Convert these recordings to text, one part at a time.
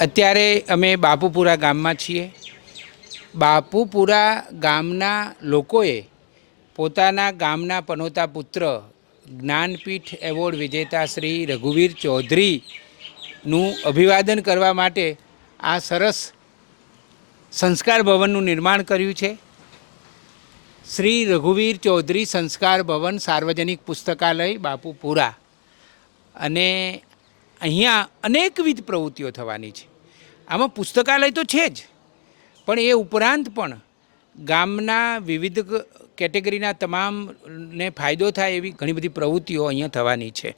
અત્યારે અમે બાપુપુરા ગામમાં છીએ. બાપુપુરા ગામના લોકોએ પોતાના ગામના પનોતા પુત્ર જ્ઞાનપીઠ એવોર્ડ વિજેતા શ્રી રઘુવીર ચૌધરીનું અભિવાદન કરવા માટે આ સરસ સંસ્કાર ભવનનું નિર્માણ કર્યું છે. શ્રી રઘુવીર ચૌધરી સંસ્કાર ભવન સાર્વજનિક પુસ્તકાલય બાપુપુરા. અને અહીંયા અનેકવિધ પ્રવૃત્તિઓ થવાની છે. આમાં પુસ્તકાલય તો છે જ, પણ એ ઉપરાંત પણ ગામના વિવિધ કેટેગરીના તમામને ફાયદો થાય એવી ઘણી બધી પ્રવૃત્તિઓ અહીંયા થવાની છે.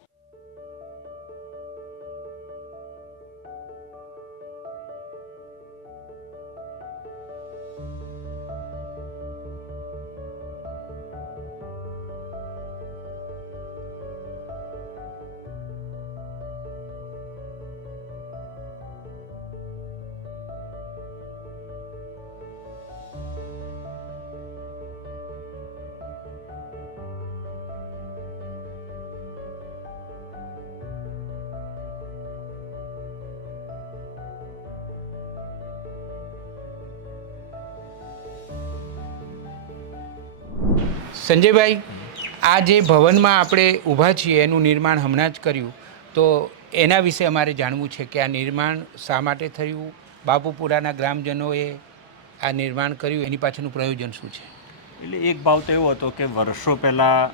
સંજયભાઈ, આ જે ભવનમાં આપણે ઊભા છીએ એનું નિર્માણ હમણાં જ કર્યું, તો એના વિશે અમારે જાણવું છે કે આ નિર્માણ શા માટે થયું, બાપુપુરાના ગ્રામજનોએ આ નિર્માણ કર્યું, એની પાછળનું પ્રયોજન શું છે? એટલે એક ભાવ તો એવો હતો કે વર્ષો પહેલાં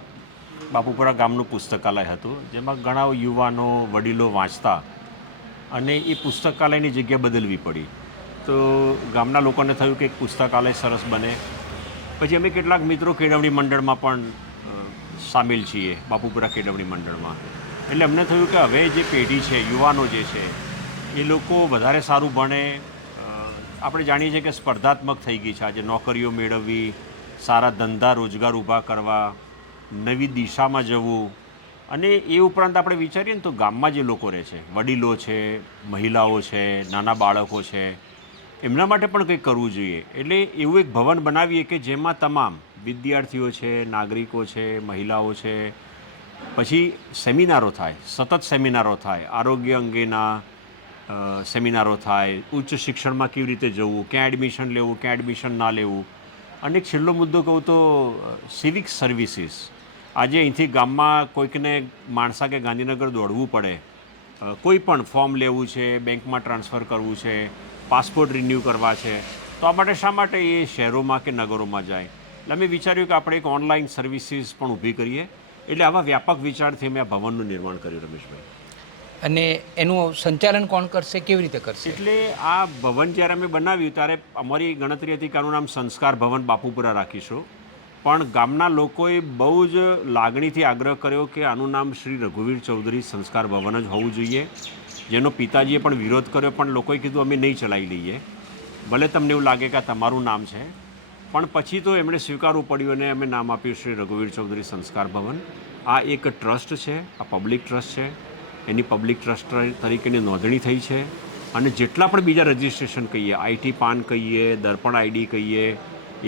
બાપુપુરા ગામનું પુસ્તકાલય હતું, જેમાં ઘણા યુવાનો વડીલો વાંચતા, અને એ પુસ્તકાલયની જગ્યા બદલવી પડી. તો ગામના લોકોને થયું કે એક પુસ્તકાલય સરસ બને. પછી અમે કેટલાક મિત્રો કેળવણી મંડળમાં પણ સામેલ છીએ, બાપુપુરા કેળવણી મંડળમાં. એટલે અમને થયું કે હવે જે પેઢી છે, યુવાનો જે છે, એ લોકો વધારે સારું ભણે. આપણે જાણીએ છીએ કે સ્પર્ધાત્મક થઈ ગઈ છે આજે, નોકરીઓ મેળવવી, સારા ધંધા રોજગાર ઊભા કરવા, નવી દિશામાં જવું. અને એ ઉપરાંત આપણે વિચારીએ ને તો ગામમાં જે લોકો રહે છે, વડીલો છે, મહિલાઓ છે, નાના બાળકો છે, એમના માટે પણ કંઈક કરવું જોઈએ. એટલે એવું એક ભવન બનાવીએ કે જેમાં તમામ વિદ્યાર્થીઓ છે, નાગરિકો છે, મહિલાઓ છે, પછી સેમિનારો થાય, સતત સેમિનારો થાય, આરોગ્ય અંગેના સેમિનારો થાય, ઉચ્ચ શિક્ષણમાં કેવી રીતે જવું, ક્યાં એડમિશન લેવું, ક્યાં એડમિશન ના લેવું. અને છેલ્લો મુદ્દો કહું તો સિવિક સર્વિસીસ. આજે અહીંથી ગામમાં કોઈકને માણસા કે ગાંધીનગર દોડવું પડે, કોઈ પણ ફોર્મ લેવું છે, બેંકમાં ટ્રાન્સફર કરવું છે, પાસપોર્ટ રિન્યૂ કરવા છે, તો આ માટે શા માટે એ શહેરોમાં કે નગરોમાં જાય? એટલે અમે વિચાર્યું કે આપણે એક ઓનલાઈન સર્વિસીસ પણ ઊભી કરીએ. એટલે આવા વ્યાપક વિચારથી અમે આ ભવનનું નિર્માણ કર્યું, રમેશભાઈ. અને એનું સંચાલન કોણ કરશે, કેવી રીતે કરશે? એટલે આ ભવન જ્યારે અમે બનાવ્યું ત્યારે અમારી ગણતરી હતી કે આનું નામ સંસ્કાર ભવન બાપુપુરા રાખીશું. પણ ગામના લોકોએ બહુ જ લાગણીથી આગ્રહ કર્યો કે આનું નામ શ્રી રઘુવીર ચૌધરી સંસ્કાર ભવન જ હોવું જોઈએ, જેનો પિતાજીએ પણ વિરોધ કર્યો, પણ લોકોએ કીધું અમે નહીં ચલાવી લઈએ, ભલે તમને એવું લાગે કે આ તમારું નામ છે. પણ પછી તો એમણે સ્વીકારવું પડ્યું અને અમે નામ આપ્યું શ્રી રઘુવીર ચૌધરી સંસ્કાર ભવન. આ એક ટ્રસ્ટ છે, આ પબ્લિક ટ્રસ્ટ છે, એની પબ્લિક ટ્રસ્ટ તરીકેની નોંધણી થઈ છે. અને જેટલા પણ બીજા રજિસ્ટ્રેશન કહીએ, આઈટી પાન કહીએ, દર્પણ આઈડી કહીએ,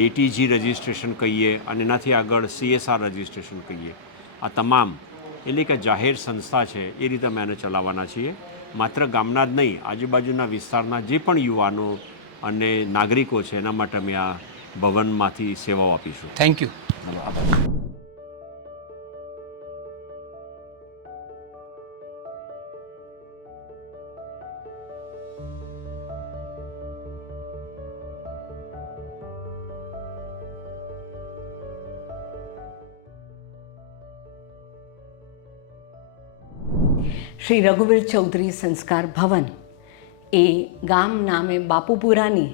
એટીજી રજિસ્ટ્રેશન કહીએ, અને એનાથી આગળ CSR રજિસ્ટ્રેશન કહીએ, આ તમામ એટલે કે જાહેર સંસ્થા છે, એ રીતે અમે એને ચલાવવાના છીએ. માત્ર ગામના જ નહીં, આજુબાજુના વિસ્તારના જે પણ યુવાનો અને નાગરિકો છે, એના માટે અમે આ ભવનમાંથી સેવાઓ આપીશું. Thank you. શ્રી રઘુવીર ચૌધરી સંસ્કાર ભવન એ ગામ નામે બાપુપુરાની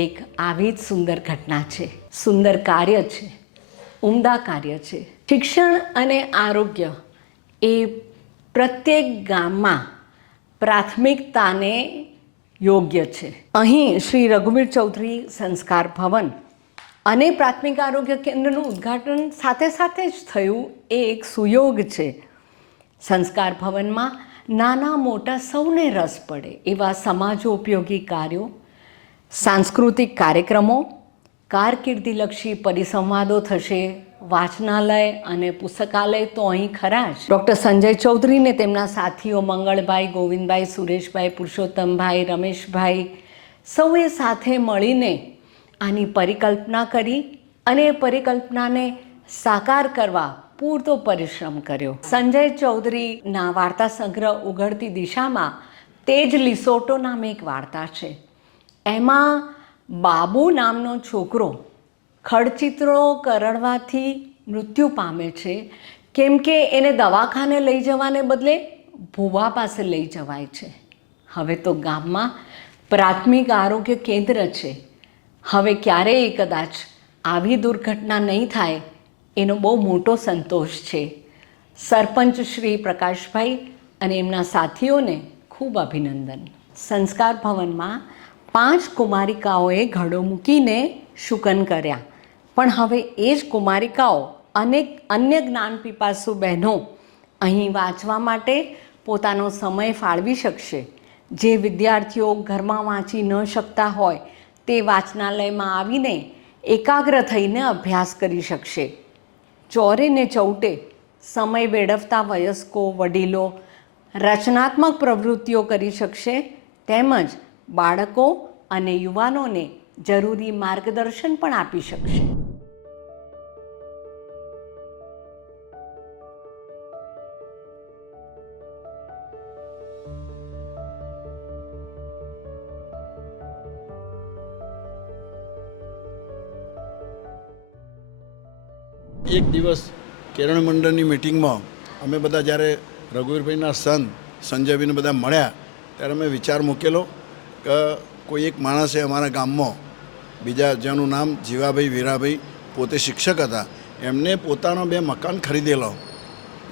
એક આવી જ સુંદર ઘટના છે, સુંદર કાર્ય છે, ઉમદા કાર્ય છે. શિક્ષણ અને આરોગ્ય એ પ્રત્યેક ગામમાં પ્રાથમિકતાને યોગ્ય છે. અહીં શ્રી રઘુવીર ચૌધરી સંસ્કાર ભવન અને પ્રાથમિક આરોગ્ય કેન્દ્રનું ઉદ્ઘાટન સાથે સાથે જ થયું, એ એક સુયોગ છે. સંસ્કાર ભવનમાં નાના મોટા સૌને રસ પડે એવા સમાજોપયોગી કાર્યો, સાંસ્કૃતિક કાર્યક્રમો, કારકિર્દીલક્ષી પરિસંવાદો થશે, વાચનાલય અને પુસ્તકાલય તો અહીં ખરા જ. ડૉક્ટર સંજય ચૌધરીને તેમના સાથીઓ મંગળભાઈ, ગોવિંદભાઈ, સુરેશભાઈ, પુરુષોત્તમભાઈ, રમેશભાઈ સૌએ સાથે મળીને આની પરિકલ્પના કરી અને એ પરિકલ્પનાને સાકાર કરવા પૂરતો પરિશ્રમ કર્યો. સંજય ચૌધરીના વાર્તા સંગ્રહ ઉઘડતી દિશામાં તેજ લિસોટો નામે એક વાર્તા છે. એમાં બાબુ નામનો છોકરો ખડચિત્રો કરડવાથી મૃત્યુ પામે છે, કેમ કે એને દવાખાને લઈ જવાને બદલે ભૂવા પાસે લઈ જવાય છે. હવે તો ગામમાં પ્રાથમિક આરોગ્ય કેન્દ્ર છે. હવે ક્યારેય કદાચ આવી દુર્ઘટના નહીં થાય એનો બહુ મોટો સંતોષ છે. સરપંચ શ્રી પ્રકાશભાઈ અને એમના સાથીઓને ખૂબ અભિનંદન. સંસ્કાર ભવનમાં 5 કુમારિકાઓએ ઘડો મૂકીને શુકન કર્યા, પણ હવે એ જ કુમારિકાઓ અનેક અન્ય જ્ઞાન પીપાસુ બહેનો અહીં વાંચવા માટે પોતાનો સમય ફાળવી શકશે. જે વિદ્યાર્થીઓ ઘરમાં વાંચી ન શકતા હોય તે વાચનાલયમાં આવીને એકાગ્ર થઈને અભ્યાસ કરી શકશે. ચોરે ને ચૌટે સમય વેડફતા વયસ્કો, વડીલો રચનાત્મક પ્રવૃત્તિઓ કરી શકશે, તેમજ બાળકો અને યુવાનોને જરૂરી માર્ગદર્શન પણ આપી શકશે. એક દિવસ કેળવણી મંડળની મિટિંગમાં અમે બધા જ્યારે રઘુવીરભાઈના સન સંજયભાઈને બધા મળ્યા ત્યારે અમે વિચાર મૂકેલો કે કોઈ એક માણસે અમારા ગામમાં બીજા જેનું નામ જીવાભાઈ વીરાભાઈ પોતે શિક્ષક હતા, એમને પોતાનો 2 મકાન ખરીદેલો.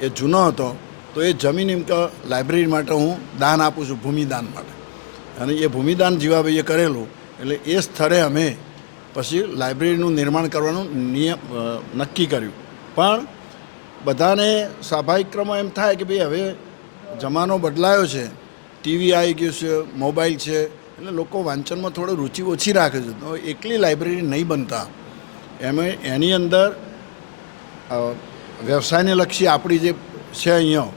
એ જૂનો હતો તો એ જમીન એમ કે લાઇબ્રેરી માટે હું દાન આપું છું, ભૂમિદાન માટે. અને એ ભૂમિદાન જીવાભાઈએ કરેલું એટલે એ સ્થળે અમે પછી લાઇબ્રેરીનું નિર્માણ કરવાનું નક્કી કર્યું. પણ બધાને સ્વાભાવિક ક્રમમાં એમ થાય કે ભાઈ હવે જમાનો બદલાયો છે, ટીવી આવી ગયું છે, મોબાઈલ છે, એટલે લોકો વાંચનમાં થોડો રુચિ ઓછી રાખે છે. તો એકલી લાઇબ્રેરી નહીં બનતા, એની અંદર વ્યવસાયને લક્ષી આપણી જે છે અહીંયા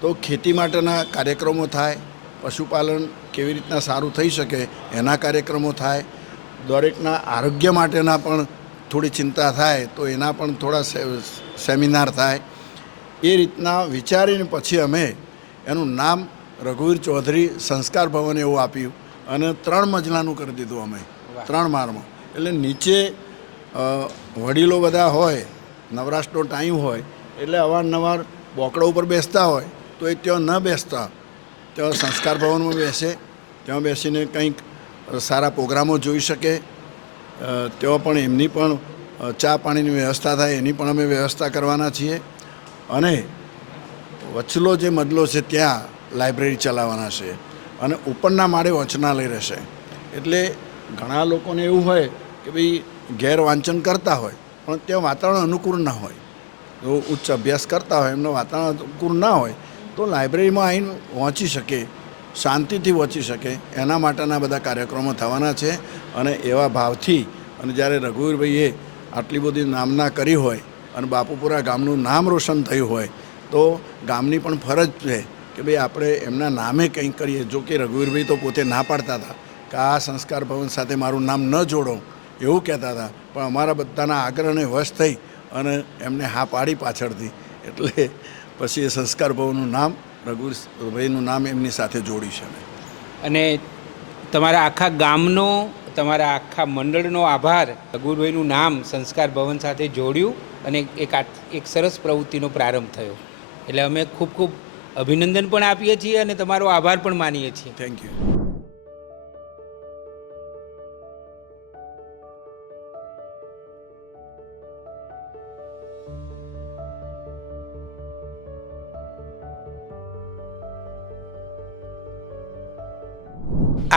તો ખેતી માટેના કાર્યક્રમો થાય, પશુપાલન કેવી રીતના સારું થઈ શકે એના કાર્યક્રમો થાય, દરેકના આરોગ્ય માટેના પણ થોડી ચિંતા થાય તો એના પણ થોડા સેમિનાર થાય. એ રીતના વિચારીને પછી અમે એનું નામ રઘુવીર ચૌધરી સંસ્કાર ભવન એવું આપ્યું અને 3 મજલાનું કરી દીધું અમે, 3 માળમાં. એટલે નીચે વડીલો બધા હોય, નવરાશનો ટાઈમ હોય એટલે અવારનવાર બોકડા ઉપર બેસતા હોય તો એ ત્યાં ન બેસતા ત્યાં સંસ્કાર ભવનમાં બેસે, ત્યાં બેસીને કંઈક સારા પ્રોગ્રામો જોઈ શકે. ત્યાં પણ એમની પણ ચા પાણીની વ્યવસ્થા થાય એની પણ અમે વ્યવસ્થા કરવાના છીએ. અને વચલો જે મજલો છે ત્યાં લાઇબ્રેરી ચલાવવાના છે અને ઉપરના માળે વાંચનાલય રહેશે. એટલે ઘણા લોકોને એવું હોય કે ભાઈ ઘેર વાંચન કરતા હોય પણ ત્યાં વાતાવરણ અનુકૂળ ના હોય, જો ઉચ્ચ અભ્યાસ કરતા હોય એમનું વાતાવરણ અનુકૂળ ના હોય તો લાઇબ્રેરીમાં આવીને વાંચી શકે, શાંતિથી વાંચી શકે. એના માટેના બધા કાર્યક્રમો થવાના છે. અને એવા ભાવથી અને જ્યારે રઘુવીરભાઈએ આટલી બધી નામના કરી હોય અને બાપુપુરા ગામનું નામ રોશન થયું હોય તો ગામની પણ ફરજ છે કે ભાઈ આપણે એમના નામે કંઈક કરીએ. જો કે રઘુવીરભાઈ તો પોતે ના પાડતા હતા કે આ સંસ્કાર ભવન સાથે મારું નામ ન જોડો એવું કહેતા હતા, પણ અમારા બધાના આગ્રહને વશ થઈ અને એમને હા પાડી પાછળથી. એટલે પછી એ સંસ્કાર ભવનનું નામ રઘુવીરભાઈનું નામ એમની સાથે જોડી છે. અને તમારા આખા ગામનો, તમારા આખા મંડળનો આભાર. રઘુવીરભાઈનું નામ સંસ્કાર ભવન સાથે જોડ્યું અને એક સરસ પ્રવૃત્તિનો પ્રારંભ થયો. એટલે અમે ખૂબ ખૂબ અભિનંદન પણ આપીએ છીએ અને તમારો આભાર પણ માનીએ છીએ. Thank you.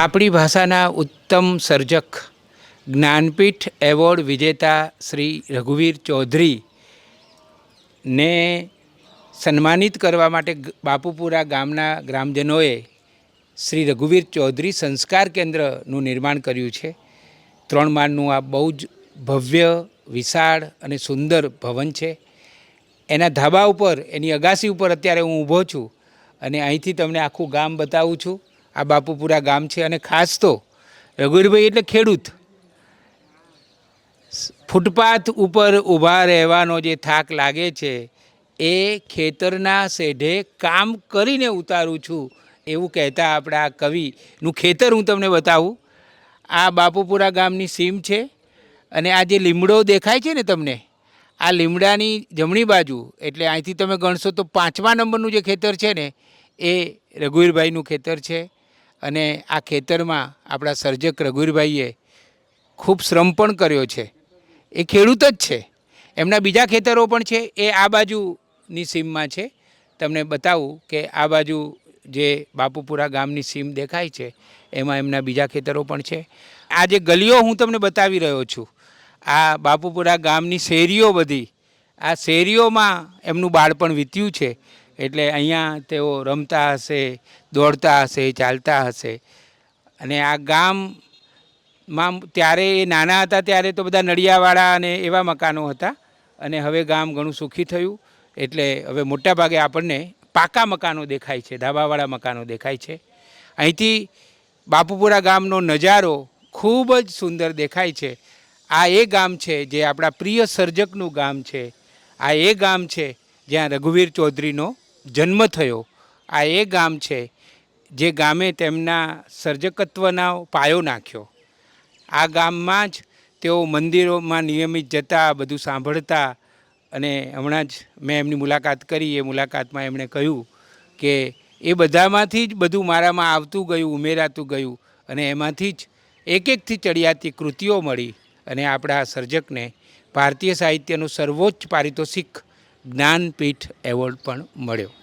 આપણી ભાષાના ઉત્તમ સર્જક, જ્ઞાનપીઠ એવોર્ડ વિજેતા શ્રી રઘુવીર ચૌધરીને સન્માનિત કરવા માટે બાપુપુરા ગામના ગ્રામજનોએ શ્રી રઘુવીર ચૌધરી સંસ્કાર કેન્દ્રનું નિર્માણ કર્યું છે. 3 માળનું આ બહુ જ ભવ્ય વિશાળ અને સુંદર ભવન છે. એના ધાબા ઉપર એની અગાસી ઉપર અત્યારે હું ઊભો છું અને અહીંથી તમને આખું ગામ બતાવું છું. આ બાપુપુરા ગામ છે અને ખાસ તો રઘુવીરભાઈ એટલે ખેડૂત. ફૂટપાથ ઉપર ઊભા રહેવાનો જે થાક લાગે છે એ ખેતરના શેઢે કામ કરીને ઉતારું છું એવું કહેતા આપણા કવિનું ખેતર હું તમને બતાવું. આ બાપુપુરા ગામની સીમ છે અને આ જે લીમડો દેખાય છે ને તમને, આ લીમડાની જમણી બાજુ એટલે અહીંથી તમે ગણશો તો 5મા નંબરનું જે ખેતર છે ને એ રઘુવીરભાઈનું ખેતર છે. અને આ ખેતરમાં આપણા સર્જક રઘુવીરભાઈએ ખૂબ શ્રમ પણ કર્યો છે. એ ખેડૂત જ છે. એમના બીજા ખેતરો પણ છે, એ આ બાજુની સીમમાં છે. તમને બતાવું કે આ બાજુ જે બાપુપુરા ગામની સીમ દેખાય છે એમાં એમના બીજા ખેતરો પણ છે. આ જે ગલીઓ હું તમને બતાવી રહ્યો છું, આ બાપુપુરા ગામની શેરીઓ બધી, આ શેરીઓમાં એમનું બાળપણ વીત્યું છે. એટલે અહીંયા તેઓ રમતા હશે, દોડતા હશે, ચાલતા હશે. અને આ ગામમાં ત્યારે એ નાના હતા ત્યારે તો બધા નળિયાવાળા અને એવા મકાનો હતા અને હવે ગામ ઘણું સુખી થયું. એટલે હવે મોટાભાગે આપણને પાકા મકાનો દેખાય છે, ધાબાવાળા મકાનો દેખાય છે. અહીંથી બાપુપુરા ગામનો નજારો ખૂબ જ સુંદર દેખાય છે. આ એ ગામ છે જે આપણા પ્રિય સર્જકનું ગામ છે. આ એ ગામ છે જ્યાં રઘુવીર ચૌધરીનો જન્મ થયો. આ એ ગામ છે જે ગામે તેમના સર્જકત્વનો પાયો નાખ્યો. આ ગામમાં જ તેઓ મંદિરોમાં નિયમિત જતા, બધું સાંભળતા. અને હમણાં જ મેં એમની મુલાકાત કરી. એ મુલાકાતમાં એમણે કહ્યું કે એ બધામાંથી જ બધું મારામાં આવતું ગયું, ઉમેરાતું ગયું અને એમાંથી જ એકથી ચડિયાતી કૃતિઓ મળી અને આપણા સર્જકને ભારતીય સાહિત્યનો સર્વોચ્ચ પારિતોષિક જ્ઞાનપીઠ એવોર્ડ પણ મળ્યો.